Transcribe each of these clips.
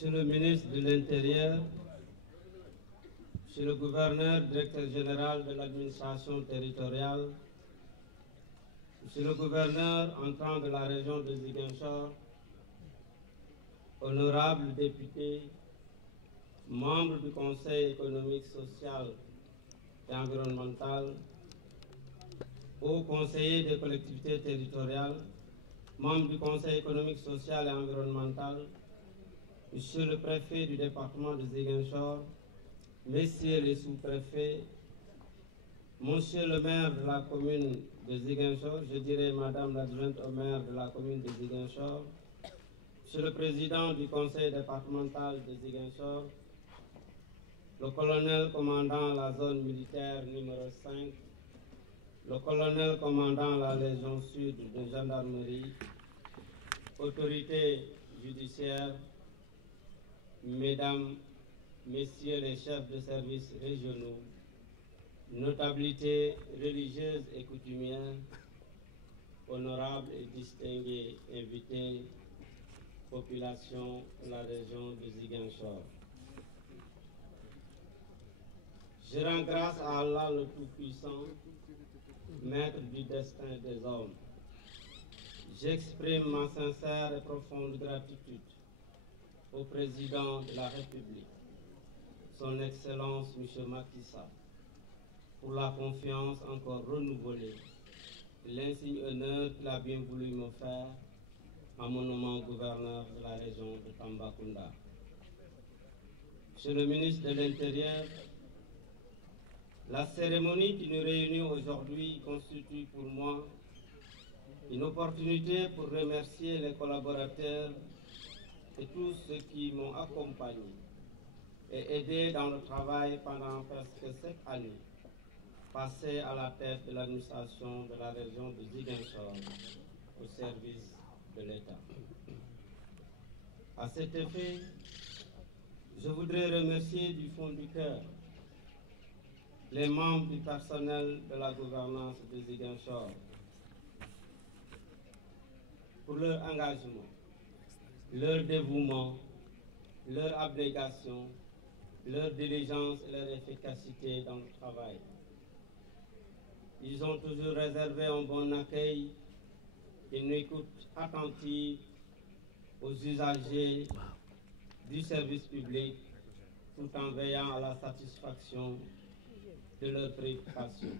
Monsieur le ministre de l'Intérieur, Monsieur le gouverneur, directeur général de l'administration territoriale, Monsieur le gouverneur entrant de la région de Ziguinchor, honorables députés, membres du Conseil économique, social et environnemental, hauts conseillers des collectivités territoriales, membres du Conseil économique, social et environnemental, Monsieur le préfet du département de Ziguinchor, Messieurs les sous-préfets, Monsieur le maire de la commune de Ziguinchor, je dirais Madame l'adjointe au maire de la commune de Ziguinchor, Monsieur le président du conseil départemental de Ziguinchor, le colonel commandant la zone militaire numéro 5, le colonel commandant la Légion Sud de gendarmerie, autorités judiciaires, Mesdames, Messieurs les chefs de services régionaux, notabilités religieuses et coutumières, honorables et distingués invités, population de la région de Ziguinchor. Je rends grâce à Allah le Tout-Puissant, maître du destin des hommes. J'exprime ma sincère et profonde gratitude au président de la République, son Excellence M. Macky Sall, pour la confiance encore renouvelée et l'insigne honneur qu'il a bien voulu me faire en mon nommant gouverneur de la région de Tambacounda. Monsieur le ministre de l'Intérieur, la cérémonie qui nous réunit aujourd'hui constitue pour moi une opportunité pour remercier les collaborateurs et tous ceux qui m'ont accompagné et aidé dans le travail pendant presque 7 années, passées à la tête de l'administration de la région de Ziguinchor au service de l'État. À cet effet, je voudrais remercier du fond du cœur les membres du personnel de la gouvernance de Ziguinchor pour leur engagement, leur dévouement, leur abnégation, leur diligence et leur efficacité dans le travail. Ils ont toujours réservé un bon accueil, une écoute attentive aux usagers du service public, tout en veillant à la satisfaction de leurs préoccupations.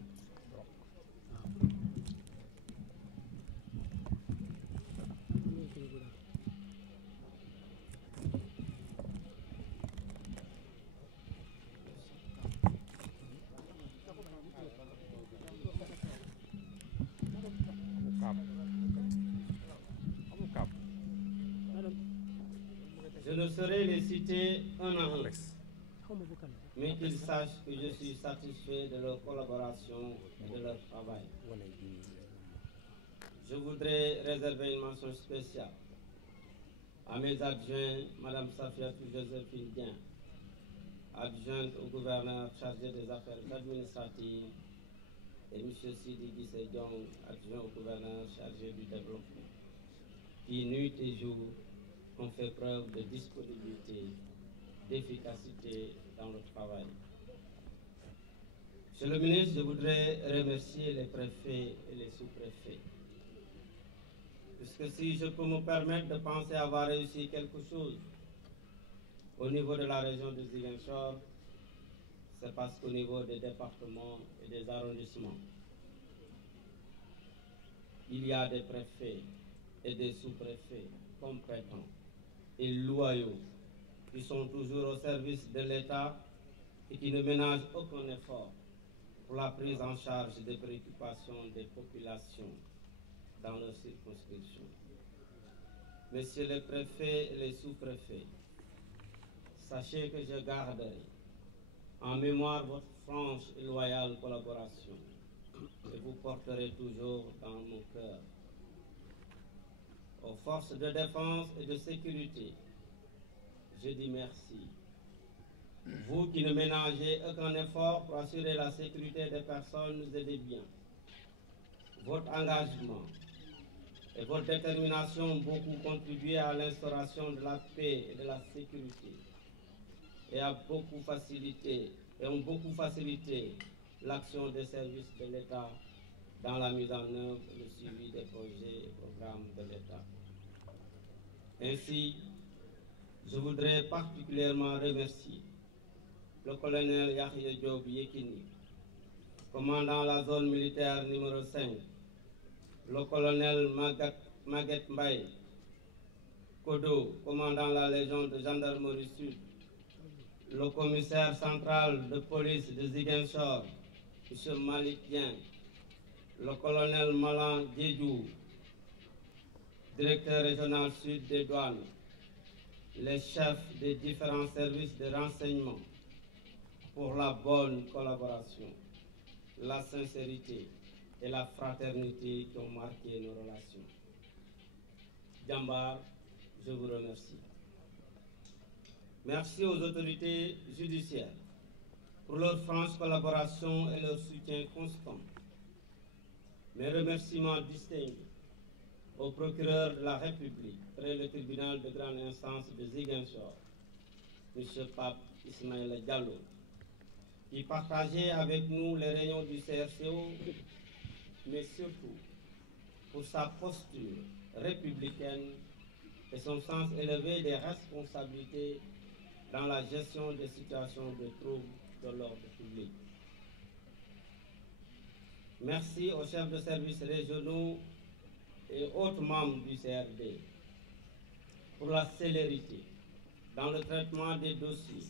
Je ne saurais les citer un à un, mais qu'ils sachent que je suis satisfait de leur collaboration et de leur travail. Je voudrais réserver une mention spéciale à mes adjoints, Mme Safiatou Joséphine Dien, adjointe au gouverneur chargé des affaires administratives, et M. Sidi Guissé-Diong, adjoint au gouverneur chargé du développement, qui, nuit et jour, ont fait preuve de disponibilité, d'efficacité dans le travail. Monsieur le ministre, je voudrais remercier les préfets et les sous-préfets. Puisque si je peux me permettre de penser avoir réussi quelque chose au niveau de la région de Ziguinchor, c'est parce qu'au niveau des départements et des arrondissements, il y a des préfets et des sous-préfets compétents et loyaux qui sont toujours au service de l'État et qui ne ménagent aucun effort pour la prise en charge des préoccupations des populations dans leur circonscription. Messieurs les préfets et les sous-préfets, sachez que je garderai en mémoire votre franche et loyale collaboration et vous porterez toujours dans mon cœur. Aux forces de défense et de sécurité, je dis merci. Vous qui ne ménagez aucun effort pour assurer la sécurité des personnes et des biens, votre engagement et votre détermination ont beaucoup contribué à l'instauration de la paix et de la sécurité et ont beaucoup facilité l'action des services de l'État dans la mise en œuvre et le suivi des projets et programmes de l'État. Ainsi, je voudrais particulièrement remercier le colonel Yahya Diop Yekini, commandant la zone militaire numéro 5, le colonel Maguette Mbaye Kodo, commandant la Légion de gendarmerie sud, le commissaire central de police de Ziguinchor, M. Malik Dieng, le colonel Malan Djedjou, directeur régional sud des douanes, les chefs des différents services de renseignement pour la bonne collaboration, la sincérité et la fraternité qui ont marqué nos relations. Djambar, je vous remercie. Merci aux autorités judiciaires pour leur franche collaboration et leur soutien constant. Mes remerciements distingués au procureur de la République près le tribunal de grande instance de Ziguinchor, M. Pape Ismaël Diallo, qui partageait avec nous les réunions du CRCO, mais surtout pour sa posture républicaine et son sens élevé des responsabilités dans la gestion des situations de troubles de l'ordre public. Merci aux chefs de services régionaux et autres membres du CRD pour la célérité dans le traitement des dossiers,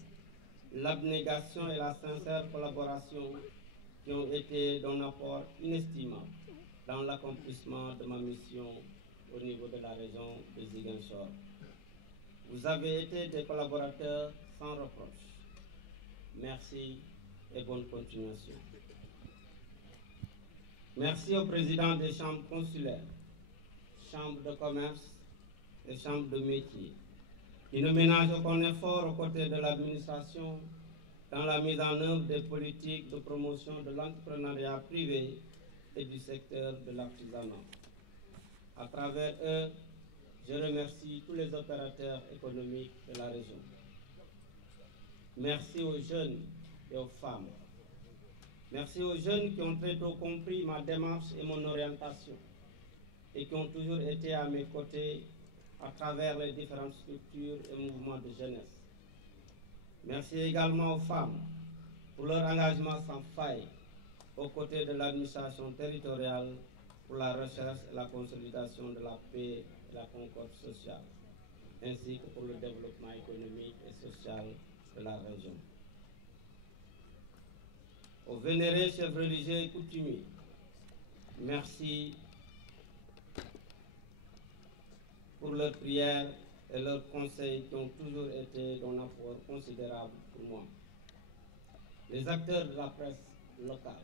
l'abnégation et la sincère collaboration qui ont été d'un apport inestimable dans l'accomplissement de ma mission au niveau de la région de Ziguinchor. Vous avez été des collaborateurs sans reproche. Merci et bonne continuation. Merci au président des chambres consulaires, chambres de commerce et chambres de métier, qui ne ménagent aucun effort aux côtés de l'administration dans la mise en œuvre des politiques de promotion de l'entrepreneuriat privé et du secteur de l'artisanat. À travers eux, je remercie tous les opérateurs économiques de la région. Merci aux jeunes et aux femmes. Merci aux jeunes qui ont très tôt compris ma démarche et mon orientation et qui ont toujours été à mes côtés à travers les différentes structures et mouvements de jeunesse. Merci également aux femmes pour leur engagement sans faille aux côtés de l'administration territoriale pour la recherche et la consolidation de la paix et la concorde sociale, ainsi que pour le développement économique et social de la région. Aux vénérés chefs religieux et coutumiers, merci pour leurs prières et leurs conseils qui ont toujours été d'un apport considérable pour moi. Les acteurs de la presse locale,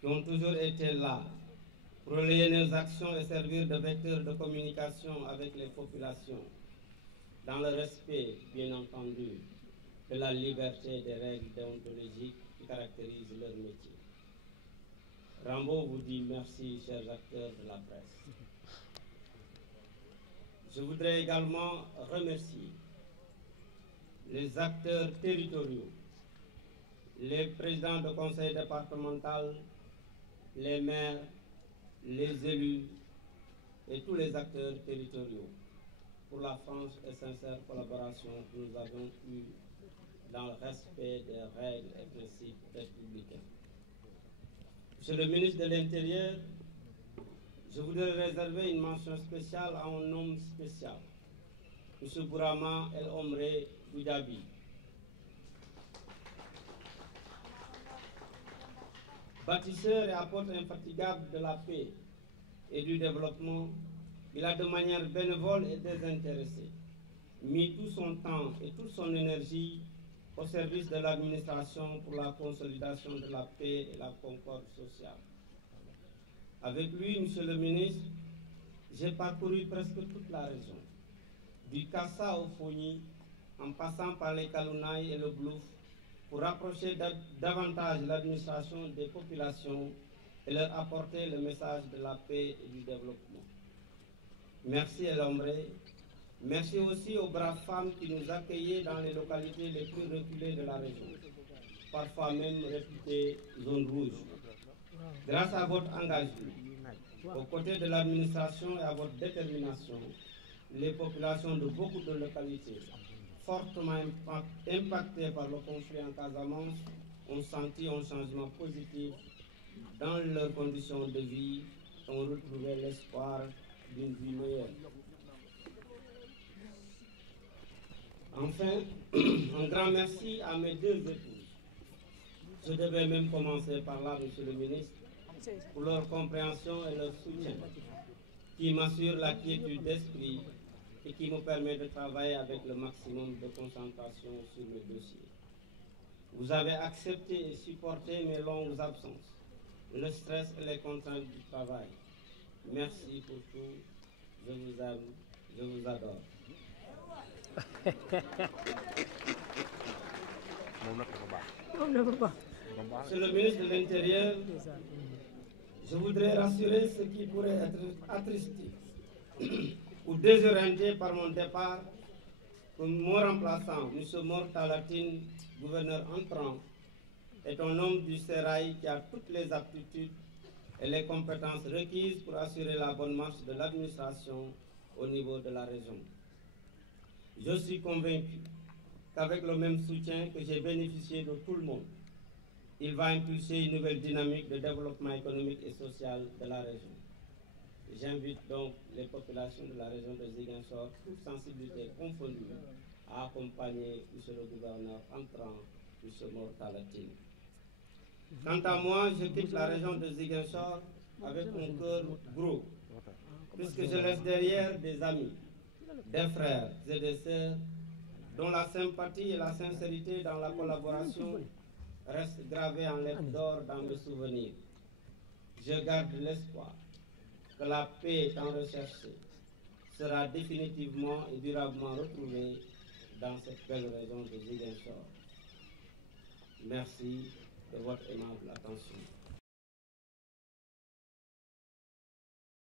qui ont toujours été là pour relayer nos actions et servir de vecteurs de communication avec les populations, dans le respect, bien entendu, de la liberté des règles déontologiques qui caractérisent leur métier. Rambo vous dit merci, chers acteurs de la presse. Je voudrais également remercier les acteurs territoriaux, les présidents de conseil départemental, les maires, les élus et tous les acteurs territoriaux pour la franche et sincère collaboration que nous avons eue dans le respect des règles et principes républicains. Monsieur le ministre de l'Intérieur, je voudrais réserver une mention spéciale à un homme spécial, M. Bourama El Omre Goudiaby. Bâtisseur et apôtre infatigable de la paix et du développement, il a de manière bénévole et désintéressée mis tout son temps et toute son énergie au service de l'administration pour la consolidation de la paix et la concorde sociale. Avec lui, Monsieur le ministre, j'ai parcouru presque toute la région, du Kassa au Fogny, en passant par les Kalounaï et le Blouf, pour rapprocher davantage l'administration des populations et leur apporter le message de la paix et du développement. Merci Elombré. Merci aussi aux braves femmes qui nous accueillaient dans les localités les plus reculées de la région, parfois même réputées zone rouge. Grâce à votre engagement, aux côtés de l'administration et à votre détermination, les populations de beaucoup de localités, fortement impactées par le conflit en Casamance, ont senti un changement positif dans leurs conditions de vie et ont retrouvé l'espoir d'une vie meilleure. Enfin, un grand merci à mes deux épouses. Je devais même commencer par là, Monsieur le ministre, pour leur compréhension et leur soutien, qui m'assure la quiétude d'esprit et qui me permet de travailler avec le maximum de concentration sur mes dossiers. Vous avez accepté et supporté mes longues absences, le stress et les contraintes du travail. Merci pour tout. Je vous aime, je vous adore. Monsieur le ministre de l'Intérieur, je voudrais rassurer ceux qui pourraient être attristés ou désorientés par mon départ que mon remplaçant, M. Mor Talatine, gouverneur entrant, est un homme du sérail qui a toutes les aptitudes et les compétences requises pour assurer la bonne marche de l'administration au niveau de la région. Je suis convaincu qu'avec le même soutien que j'ai bénéficié de tout le monde, il va impulser une nouvelle dynamique de développement économique et social de la région. J'invite donc les populations de la région de Ziguinchor, toutes sensibilités confondues, à accompagner M. le gouverneur entrant, M. Mor Talatine. Quant à moi, je quitte la région de Ziguinchor avec un cœur gros, puisque je laisse derrière des amis, des frères et des sœurs, dont la sympathie et la sincérité dans la collaboration restent gravées en lettres d'or dans mes souvenirs. Je garde l'espoir que la paix tant recherchée sera définitivement et durablement retrouvée dans cette belle région de Ziguinchor. Merci de votre aimable attention.